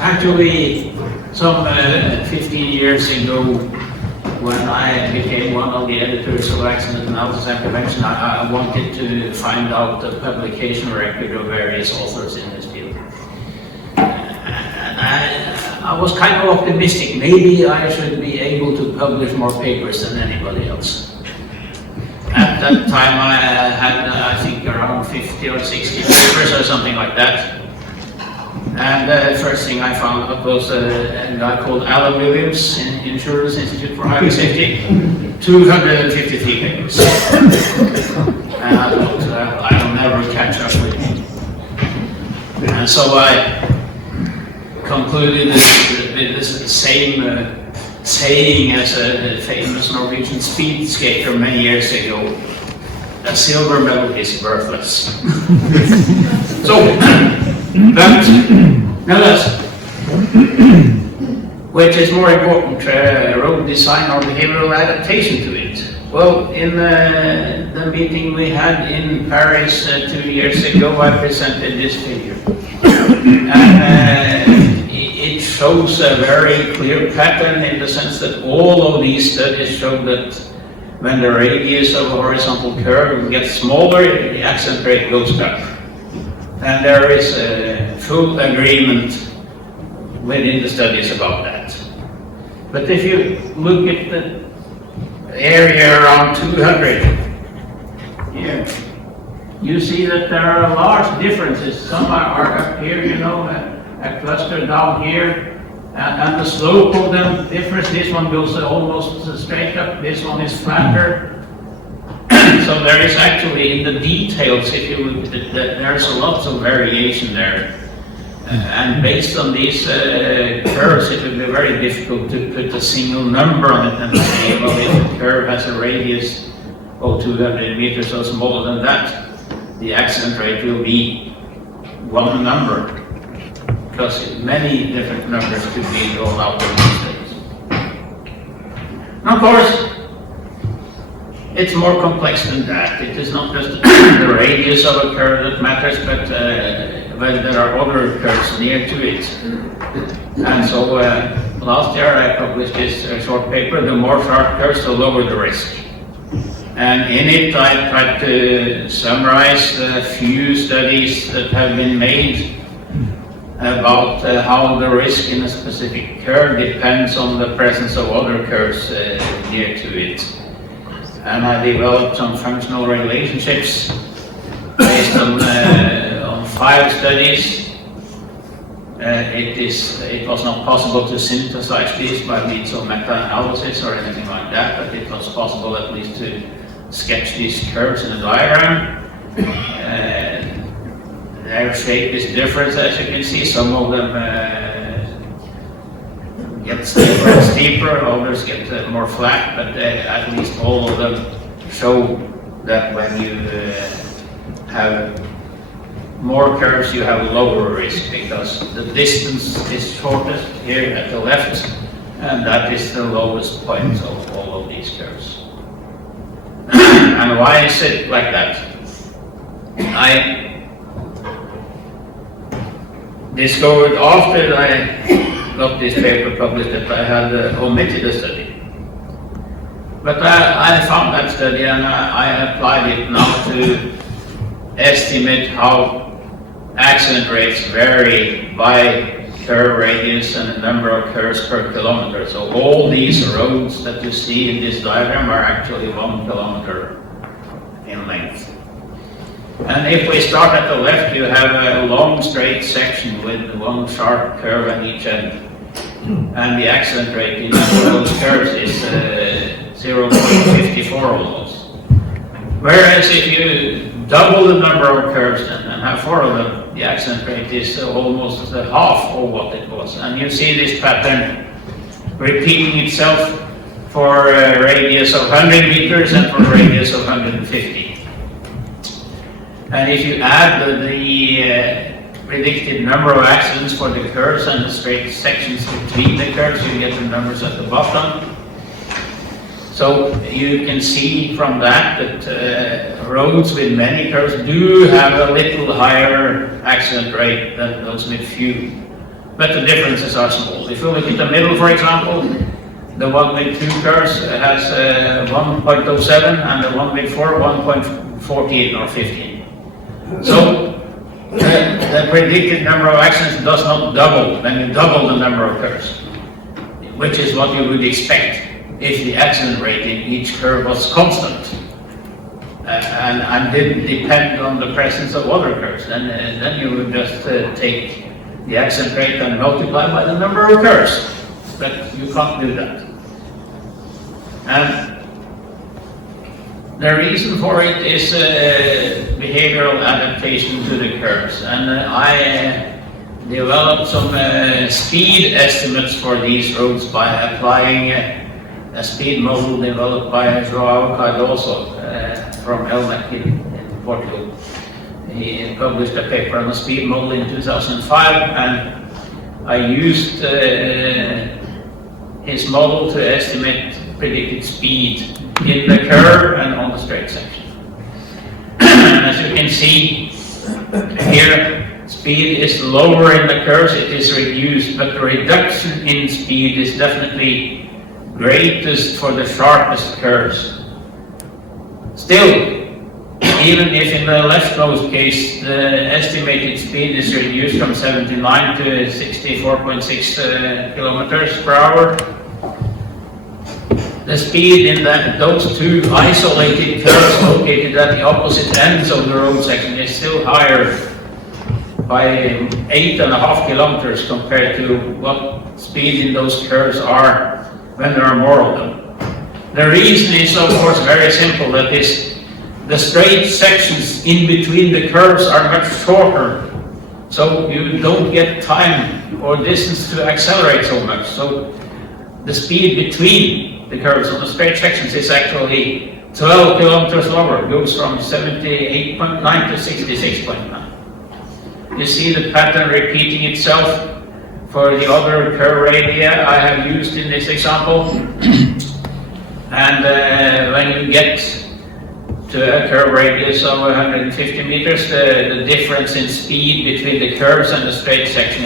Actually, some 15 years ago, when I became one of the editors of Accident Analysis and Prevention, I wanted to find out the publication record of various authors in this field. And I was kind of optimistic. Maybe I should be able to publish more papers than anybody else. At that time, I had, I think, around 50 or 60 papers or something like that. And the first thing I found out was a guy called Alan Williams in Insurance Institute for Highway Safety, 253 papers. And I thought, I'll never catch up with him. And so I concluded with this same saying as a famous Norwegian speed skater many years ago: a silver medal is worthless. So, but nonetheless, which is more important, road design or behavioral adaptation to it? Well, in the meeting we had in Paris 2 years ago, I presented this figure. And it shows a very clear pattern in the sense that all of these studies show that when the radius of a horizontal curve gets smaller, the accident rate goes up. And there is a full agreement within the studies about that. But if you look at the area around 200 here, you see that there are large differences. Some are up here, you know, a cluster down here, and the slope of them differs. This one goes almost straight up, this one is flatter. So there is actually, in the details, if you look at it, there's a lot of variation there. And based on these curves, it would be very difficult to put a single number on it and say, well, if the curve has a radius of 200 meters or smaller than that, the accident rate will be one number, because many different numbers could be drawn out of these things. And of course, it's more complex than that. It is not just the radius of a curve that matters, but whether there are other curves near to it. And so last year I published this short paper, The More Sharp Curves, the Lower the Risk. And in it I tried to summarize the few studies that have been made about how the risk in a specific curve depends on the presence of other curves near to it. And I developed some functional relationships based on 5 studies. It was not possible to synthesize these by means of meta-analysis or anything like that, but it was possible at least to sketch these curves in a diagram. Their shape is different, as you can see. Some of them get steeper, others get more flat, but at least all of them show that when you have more curves, you have lower risk, because the distance is shortest here at the left, and that is the lowest point of all of these curves. And why is it like that? I discovered after I got this paper published that I had omitted a study. But I found that study and I applied it now to estimate how accident rates vary by curve radius and the number of curves per kilometer. So all these roads that you see in this diagram are actually 1 kilometer in length. And if we start at the left, you have a long straight section with one sharp curve at each end. And the accident rate in those curves is 0.54 almost. Whereas if you double the number of curves and have 4 of them, the accident rate is almost half of what it was. And you see this pattern repeating itself for a radius of 100 meters and for a radius of 150. And if you add the predicted number of accidents for the curves and the straight sections between the curves, you get the numbers at the bottom. So you can see from that roads with many curves do have a little higher accident rate than those with few. but the differences are small. If you look at the middle, for example, the one with 2 curves has 1.07 and the one with 4, 1.14 or 15. So the predicted number of accidents does not double when you double the number of curves, which is what you would expect if the accident rate in each curve was constant and didn't depend on the presence of other curves. Then you would just take the accident rate and multiply by the number of curves. But you can't do that. And the reason for it is behavioral adaptation to the curves. And I developed some speed estimates for these roads by applying a speed model developed by João Cardoso from Elvik in Portugal. He published a paper on a speed model in 2005, and I used his model to estimate predicted speed in the curve and on the straight section. As you can see here, speed is lower in the curves, it is reduced, but the reduction in speed is definitely greatest for the sharpest curves. Still, even if in the leftmost case the estimated speed is reduced from 79 to 64.6 kilometers per hour, the speed in those 2 isolated curves located at the opposite ends of the road section is still higher by 8.5 kilometers compared to what speed in those curves are when there are more of them. The reason is, of course, very simple. That is, the straight sections in between the curves are much shorter, so you don't get time or distance to accelerate so much. So the speed between the curves on the straight sections is actually 12 kilometers lower. It goes from 78.9 to 66.9. You see the pattern repeating itself for the other curve radii I have used in this example. And when you get to a curve radius of 150 meters, the difference in speed between the curves and the straight section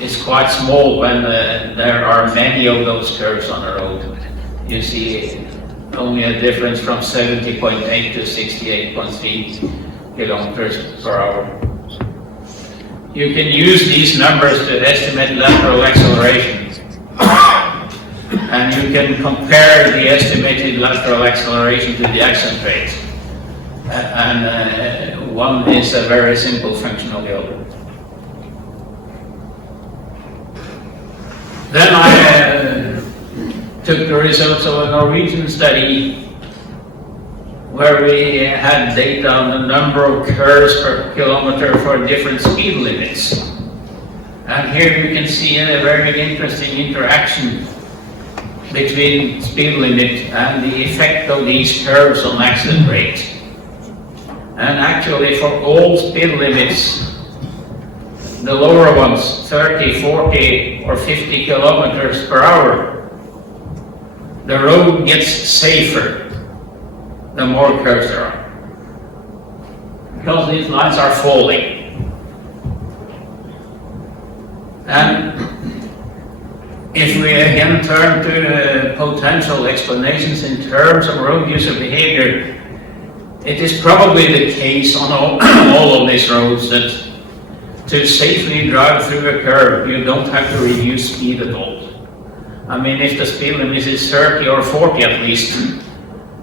is quite small when there are many of those curves on the road. You see only a difference from 70.8 to 68.3 kilometers per hour. You can use these numbers to estimate lateral acceleration. And you can compare the estimated lateral acceleration to the accident rate. And one is a very simple function of the other. Then I took the results of a Norwegian study where we had data on the number of curves per kilometer for different speed limits. And here you can see a very interesting interaction between speed limit and the effect of these curves on accident rate. And actually for all speed limits, the lower ones, 30, 40 or 50 kilometers per hour, the road gets safer the more curves there are, because these lines are falling. And if we again turn to potential explanations in terms of road user behavior, it is probably the case on all of these roads that to safely drive through a curve, you don't have to reduce speed at all. I mean, if the speed limit is 30 or 40 at least,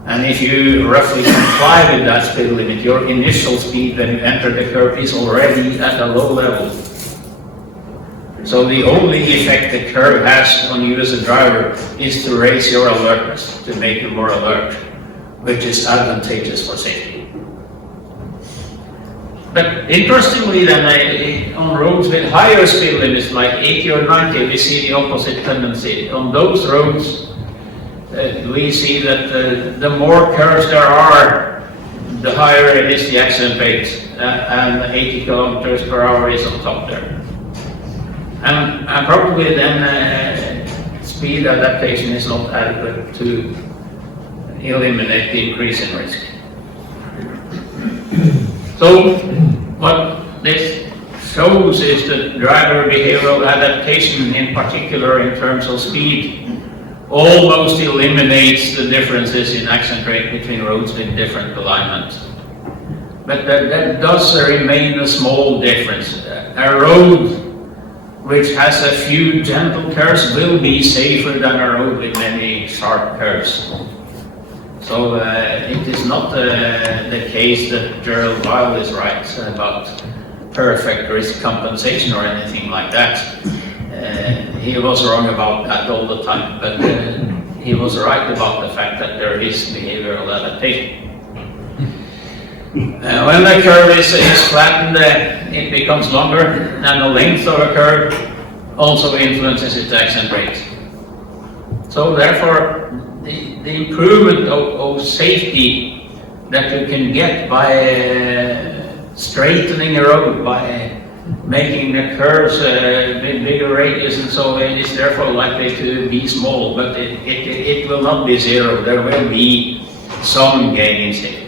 and if you roughly comply with that speed limit, your initial speed when you enter the curve is already at a low level. So the only effect the curve has on you as a driver is to raise your alertness, to make you more alert, which is advantageous for safety. But interestingly then, on roads with higher speed limits like 80 or 90, we see the opposite tendency. On those roads, we see that the more curves there are, the higher it is the accident rate, and 80 kilometers per hour is on top there. And probably then speed adaptation is not adequate to eliminate the increase in risk. So what this shows is that driver behavioral adaptation, in particular in terms of speed, almost eliminates the differences in accent rate between roads with different alignment. But that does remain a small difference. A road which has a few gentle curves will be safer than a road with many sharp curves. So it is not the case that Gerald Weil is right about perfect risk compensation or anything like that. He was wrong about that all the time, but he was right about the fact that there is behavioral adaptation. When the curve is flattened, it becomes longer, and the length of a curve also influences its accent rate. So therefore, the improvement of safety that you can get by straightening a road, by making the curves with bigger radius and so on, is therefore likely to be small, but it will not be zero. There will be some gain in safety.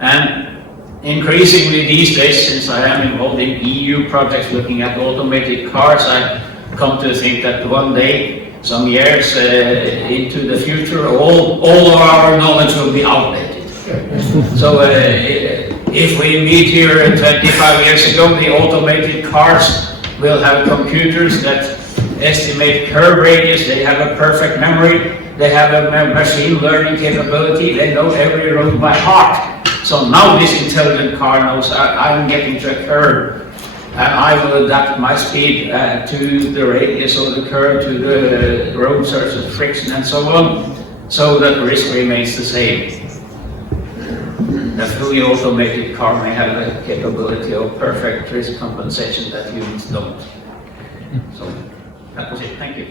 And increasingly these days, since I am involved in EU projects looking at automated cars, I've come to think that one day, some years into the future, all of our knowledge will be outdated. So if we meet here 25 years ago, the automated cars will have computers that estimate curve radius, they have a perfect memory, they have a machine learning capability, they know every road by heart. So now this intelligent car knows I'm getting to a curve, and I will adapt my speed to the radius of the curve, to the road surface friction and so on, so that the risk remains the same. A fully automated car may have the capability of perfect risk compensation that humans don't. So that was it. Thank you.